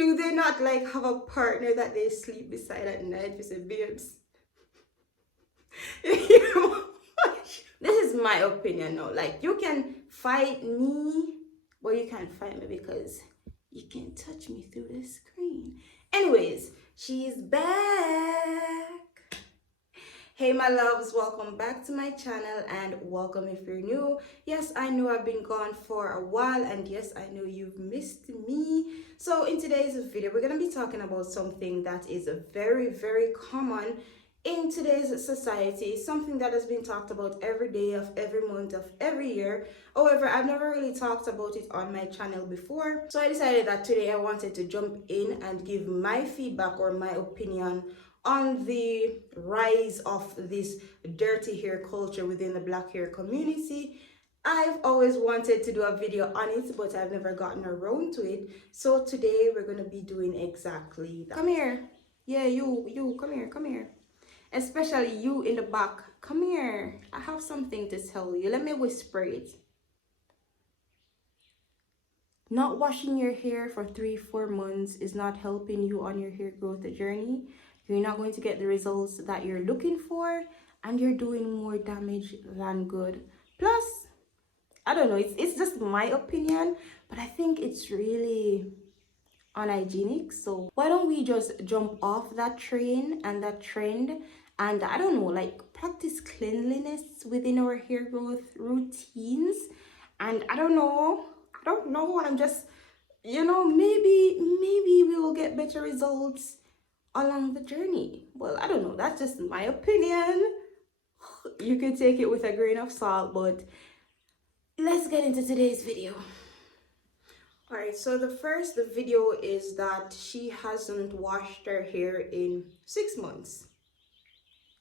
do they not like have a partner that they sleep beside at night? You say, babes. This is my opinion now. Like, you can fight me, but you can't fight me because you can't touch me through the screen. Anyways, she's back. Hey my loves, welcome back to my channel and welcome if you're new. Yes, I know I've been gone for a while and yes, I know you've missed me. So in today's video, we're going to be talking about something that is very common in today's society, something that has been talked about every day of every month of every year. However, I've never really talked about it on my channel before. So I decided that today I wanted to jump in and give my feedback or my opinion on the rise of this dirty hair culture within the black hair community. I've always wanted to do a video on it, but I've never gotten around to it. So today we're going to be doing exactly that. Come here. Yeah, you, come here. Especially you in the back. Come here. I have something to tell you. Let me whisper it. Not washing your hair for 3-4 months is not helping you on your hair growth journey. You're not going to get the results that you're looking for, and you're doing more damage than good. Plus, I don't know, it's just my opinion, but I think it's really unhygienic. So why don't we just jump off that train and that trend, and I don't know, like practice cleanliness within our hair growth routines. And I don't know, I'm just, you know, maybe we will get better results along the journey. Well, I don't know, that's just my opinion. You can take it with a grain of salt, but let's get into today's video. All right, so the first video is that she hasn't washed her hair in 6 months.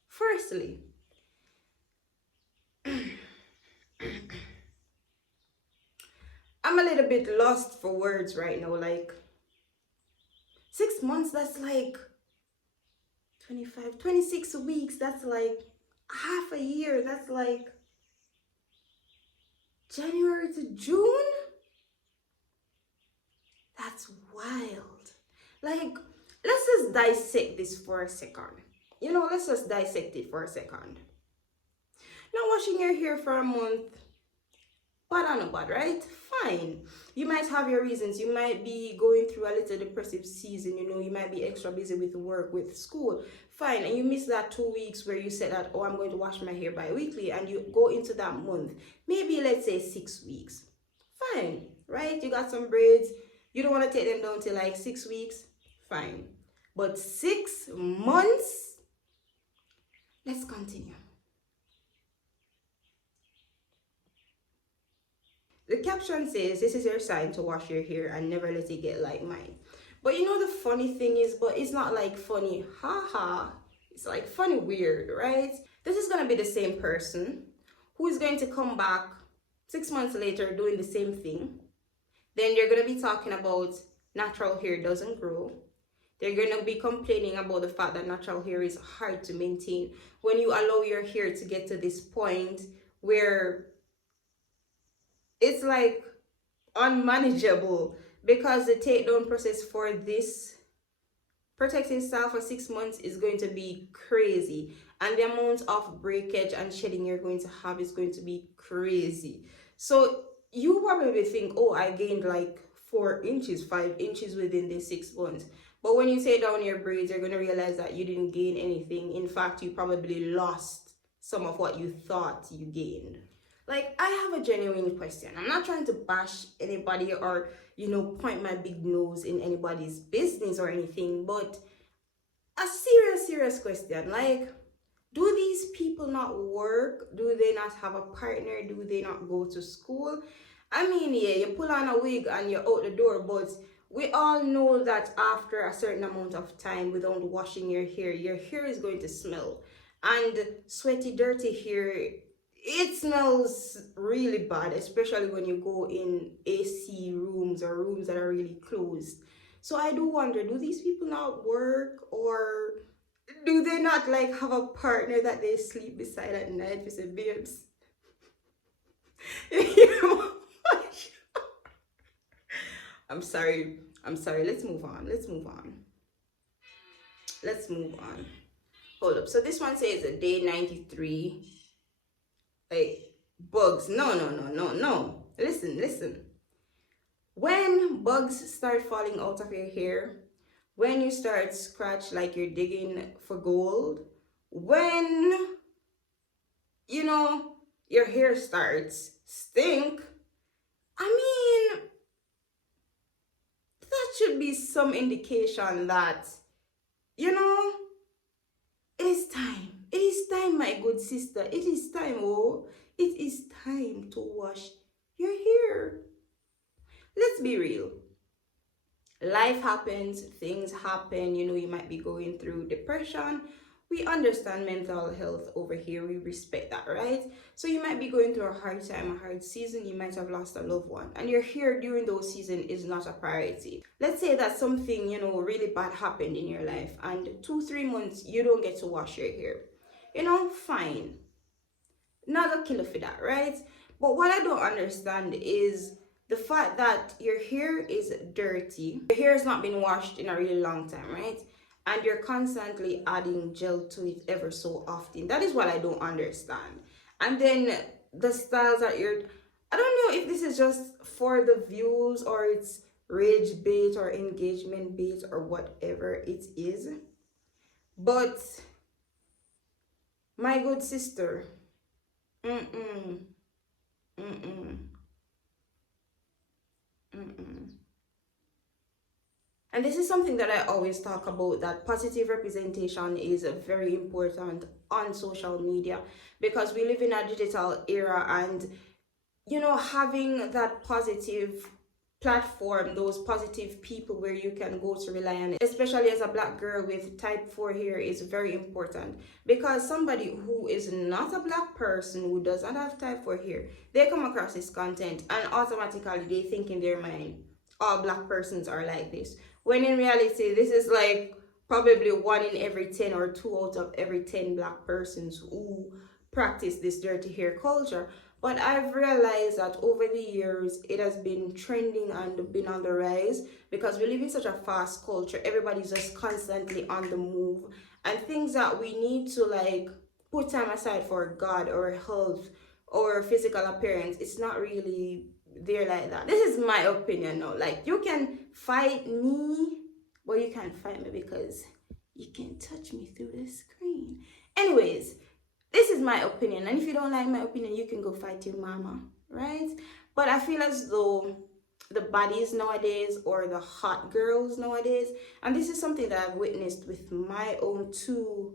Firstly, I'm a little bit lost for words right now. Like 6 months, that's like 26 weeks. That's like half a year. That's like January to June. That's wild. Like, let's just dissect this for a second. You know, let's just dissect it for a second. Not washing your hair for a month, bad or no bad, right? Fine. You might have your reasons. You might be going through a little depressive season, you know, you might be extra busy with work, with school. Fine. And you miss that 2 weeks where you said that, oh, I'm going to wash my hair bi-weekly, and you go into that month. Maybe let's say 6 weeks. Fine, right? You got some braids. You don't want to take them down to like 6 weeks. Fine. But 6 months? Let's continue. The caption says, this is your sign to wash your hair and never let it get like mine. But you know the funny thing is, but it's not like funny, haha. It's like funny weird, right? This is going to be the same person who is going to come back 6 months later doing the same thing. Then they're going to be talking about natural hair doesn't grow. They're going to be complaining about the fact that natural hair is hard to maintain. When you allow your hair to get to this point where it's like unmanageable, because the takedown process for this protecting style for 6 months is going to be crazy, and the amount of breakage and shedding you're going to have is going to be crazy. So you probably think, oh, I gained like 4 inches, 5 inches within the 6 months. But when you take down your braids, you're going to realize that you didn't gain anything. In fact, you probably lost some of what you thought you gained. Like, I have a genuine question. I'm not trying to bash anybody or, you know, point my big nose in anybody's business or anything, but a serious question. Like, do these people not work? Do they not have a partner? Do they not go to school? I mean, yeah, you pull on a wig and you're out the door, but we all know that after a certain amount of time without washing your hair is going to smell. And sweaty, dirty hair, it smells really bad, especially when you go in AC rooms or rooms that are really closed. So I do wonder, do these people not work, or do they not like have a partner that they sleep beside at night? You say, babes. I'm sorry. I'm sorry. Let's move on. Let's move on. Let's move on. Hold up. So this one says a day 93. Like bugs. No, no, no, no, no. Listen, listen. When bugs start falling out of your hair, when you start scratch like you're digging for gold, when you know your hair starts stink, I mean that should be some indication that you know it is time. It is time, my good sister. It is time. Oh, it is time to wash your hair. Let's be real. Life happens, things happen, you might be going through depression. We understand mental health over here, we respect that, right? So you might be going through a hard time, a hard season, you might have lost a loved one, and your hair during those seasons is not a priority. Let's say that something, really bad happened in your life, and 2-3 months you don't get to wash your hair. Fine. Not a killer for that, right? But what I don't understand is the fact that your hair is dirty, your hair has not been washed in a really long time, right? And you're constantly adding gel to it ever so often. That is what I don't understand. And then the styles that I don't know if this is just for the views or it's rage bait or engagement bait or whatever it is. But my good sister, mm-mm, mm-mm, mm-mm. And this is something that I always talk about, that positive representation is very important on social media, because we live in a digital era, and having that positive platform, those positive people where you can go to rely on it, especially as a black girl with type 4 hair, is very important, because somebody who is not a black person, who does not have type 4 hair, they come across this content and automatically they think in their mind all black persons are like this, when in reality this is like probably 1 in every 10 or 2 out of every 10 black persons who practice this dirty hair culture. But I've realized that over the years, it has been trending and been on the rise, because we live in such a fast culture. Everybody's just constantly on the move. And things that we need to like put time aside for God or health or physical appearance, it's not really there like that. This is my opinion now. Like, you can fight me, but you can't fight me because you can touch me through the screen. Anyways, this is my opinion, and if you don't like my opinion, you can go fight your mama, right? But I feel as though the bodies nowadays, or the hot girls nowadays, and this is something that I've witnessed with my own 2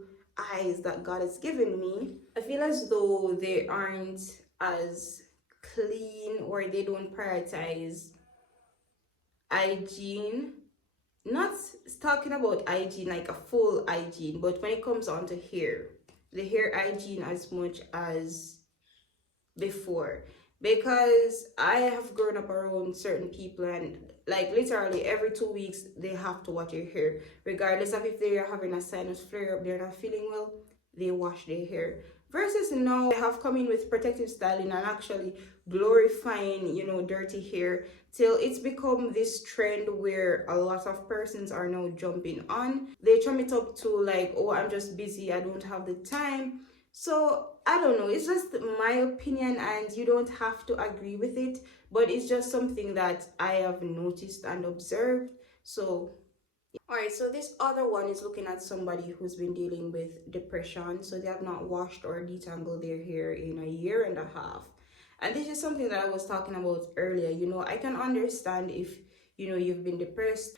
eyes that God has given me, I feel as though they aren't as clean, or they don't prioritize hygiene. Not talking about hygiene like a full hygiene, but when it comes on to hair, the hair hygiene as much as before. Because I have grown up around certain people, and like literally every 2 weeks they have to wash their hair, regardless of if they are having a sinus flare up, they're not feeling well, they wash their hair. Versus now, they have come in with protective styling and actually glorifying, dirty hair, till it's become this trend where a lot of persons are now jumping on. They trim it up to like, oh, I'm just busy, I don't have the time. So I don't know, it's just my opinion, and you don't have to agree with it, but it's just something that I have noticed and observed. So all right, so this other one is looking at somebody who's been dealing with depression. So they have not washed or detangled their hair in a year and a half. And this is something that I was talking about earlier. I can understand if, you've been depressed.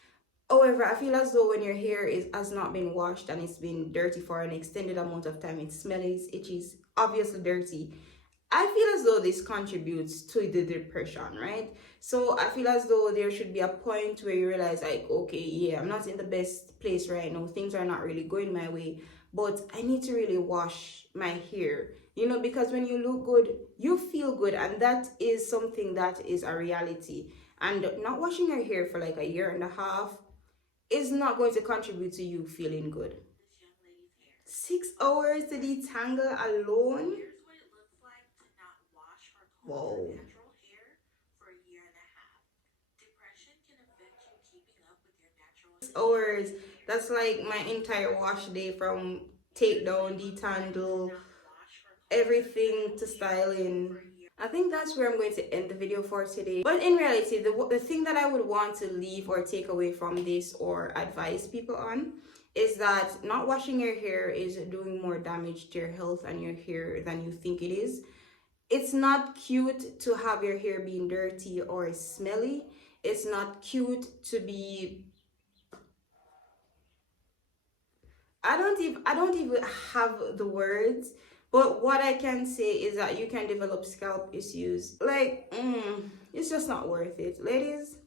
However, I feel as though when your hair has not been washed and it's been dirty for an extended amount of time, it smells, itches, obviously dirty. I feel as though this contributes to the depression, right? So I feel as though there should be a point where you realize, like, okay, yeah, I'm not in the best place right now. Things are not really going my way, but I need to really wash my hair, because when you look good, you feel good. And that is something that is a reality. And not washing your hair for like a year and a half is not going to contribute to you feeling good. 6 hours to detangle alone? Whoa. hours. That's like my entire wash day, from take down, detangle, everything to styling. I think that's where I'm going to end the video for today. But in reality, the thing that I would want to leave or take away from this or advise people on is that not washing your hair is doing more damage to your health and your hair than you think it is. It's not cute to have your hair being dirty or smelly. It's not cute to be, I don't even have the words, but what I can say is that you can develop scalp issues. Like, it's just not worth it. Ladies,